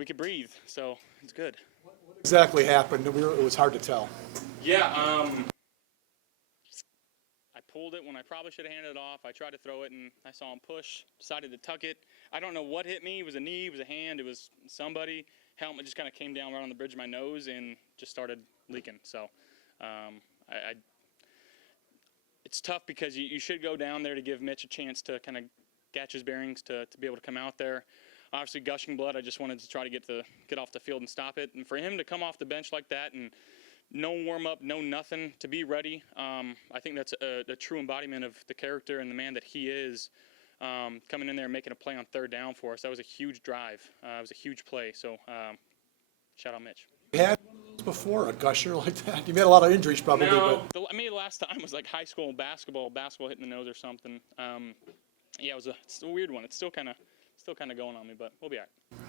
we could breathe, so it's good. What exactly happened? It was hard to tell. Yeah, I pulled it when I probably should have handed it off. I tried to throw it, and I saw him push, decided to tuck it. I don't know what hit me. It was a knee, it was a hand, it was somebody. Helmet just kind of came down right on the bridge of my nose and just started leaking. So it's tough because you should go down there to give Mitch a chance to kind of catch his bearings to be able to come out there. Obviously, gushing blood, I just wanted to try to get off the field and stop it. And for him to come off the bench like that and no warm-up, no nothing, to be ready, I think that's a true embodiment of the character and the man that he is, coming in there and making a play on third down for us. That was a huge drive. It was a huge play. So shout out Mitch. You had one of those before, a gusher like that? You made a lot of injuries probably. No, the last time was like high school basketball hitting the nose or something. Yeah, it's a weird one. It's still kind of going on me, but we'll be all right.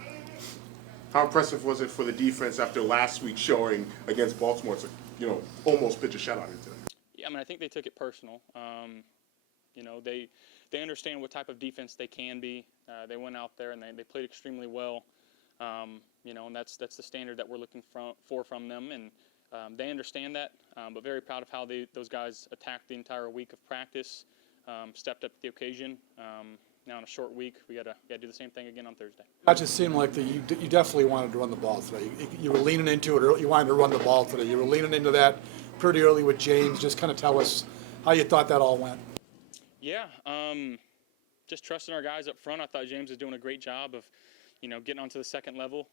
How impressive was it for the defense after last week's showing against Baltimore to, almost pitch a shutout into them? Yeah, I mean, I think they took it personal. They understand what type of defense they can be. They went out there and they played extremely well. And that's the standard that we're looking for from them, and they understand that. But very proud of how those guys attacked the entire week of practice, stepped up to the occasion. Now in a short week, we got to do the same thing again on Thursday. That just seemed like you definitely wanted to run the ball today. You were leaning into it, or you wanted to run the ball today. You were leaning into that pretty early with James. Just kind of tell us how you thought that all went. Yeah, just trusting our guys up front. I thought James was doing a great job of, getting onto the second level.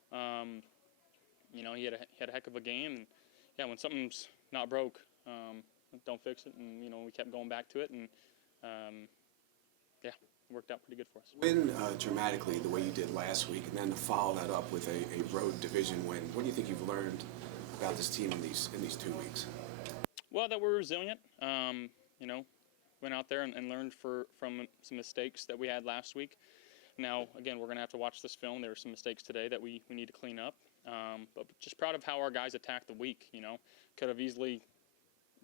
He had a heck of a game. And, yeah, when something's not broke, don't fix it. And, we kept going back to it. And, yeah, it worked out pretty good for us. Win dramatically the way you did last week, and then to follow that up with a road division win. What do you think you've learned about this team in these 2 weeks? Well, that we're resilient. Went out there and learned from some mistakes that we had last week. Now, again, we're going to have to watch this film. There were some mistakes today that we need to clean up. But just proud of how our guys attacked the week. Could have easily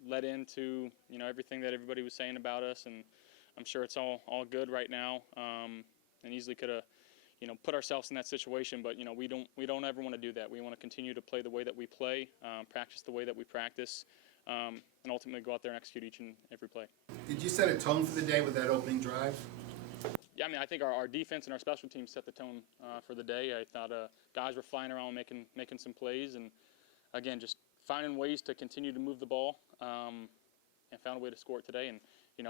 led into everything that everybody was saying about us, and I'm sure it's all good right now. And easily could have put ourselves in that situation. But we don't ever want to do that. We want to continue to play the way that we play, practice the way that we practice. And ultimately go out there and execute each and every play. Did you set a tone for the day with that opening drive? Yeah, I mean, I think our defense and our special teams set the tone for the day. I thought guys were flying around making some plays, and again, just finding ways to continue to move the ball, and found a way to score it today. And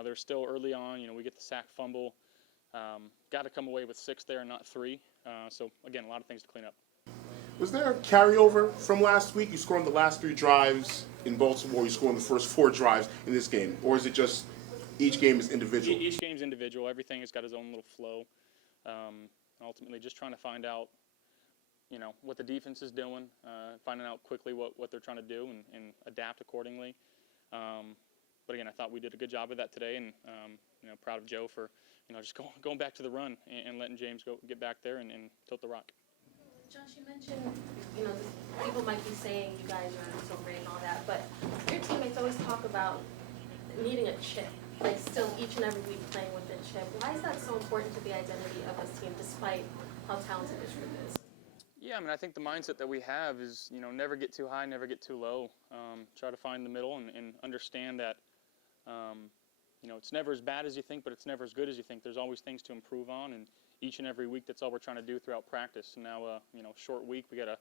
they're still early on. We get the sack fumble. Got to come away with 6 there and not 3. So again, a lot of things to clean up. Was there a carryover from last week? You scored on the last 3 drives in Baltimore. You scored on the first 4 drives in this game, or is it just each game is individual? Each game's individual. Everything has got its own little flow. Ultimately, just trying to find out, what the defense is doing, finding out quickly what they're trying to do, and adapt accordingly. But again, I thought we did a good job of that today, and proud of Joe for just going back to the run and letting James get back there and tilt the rock. Josh, you mentioned, people might be saying you guys are so great and all that, but your teammates always talk about needing a chip, like still each and every week playing with a chip. Why is that so important to the identity of this team, despite how talented this group is? Yeah, I mean, I think the mindset that we have is, never get too high, never get too low. Try to find the middle and understand that, it's never as bad as you think, but it's never as good as you think. There's always things to improve on, and each and every week, that's all we're trying to do throughout practice. And now, short week, we got to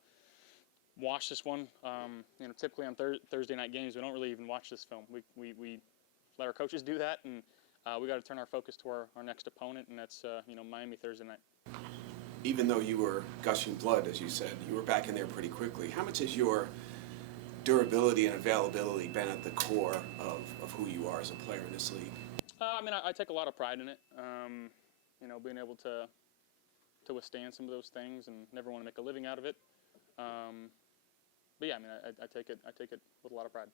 watch this one. Typically on Thursday night games, we don't really even watch this film. We let our coaches do that, and we got to turn our focus to our next opponent, and that's Miami Thursday night. Even though you were gushing blood, as you said, you were back in there pretty quickly. How much has your durability and availability been at the core of who you are as a player in this league? I take a lot of pride in it. Being able to withstand some of those things and never want to make a living out of it. But yeah, I take it with a lot of pride.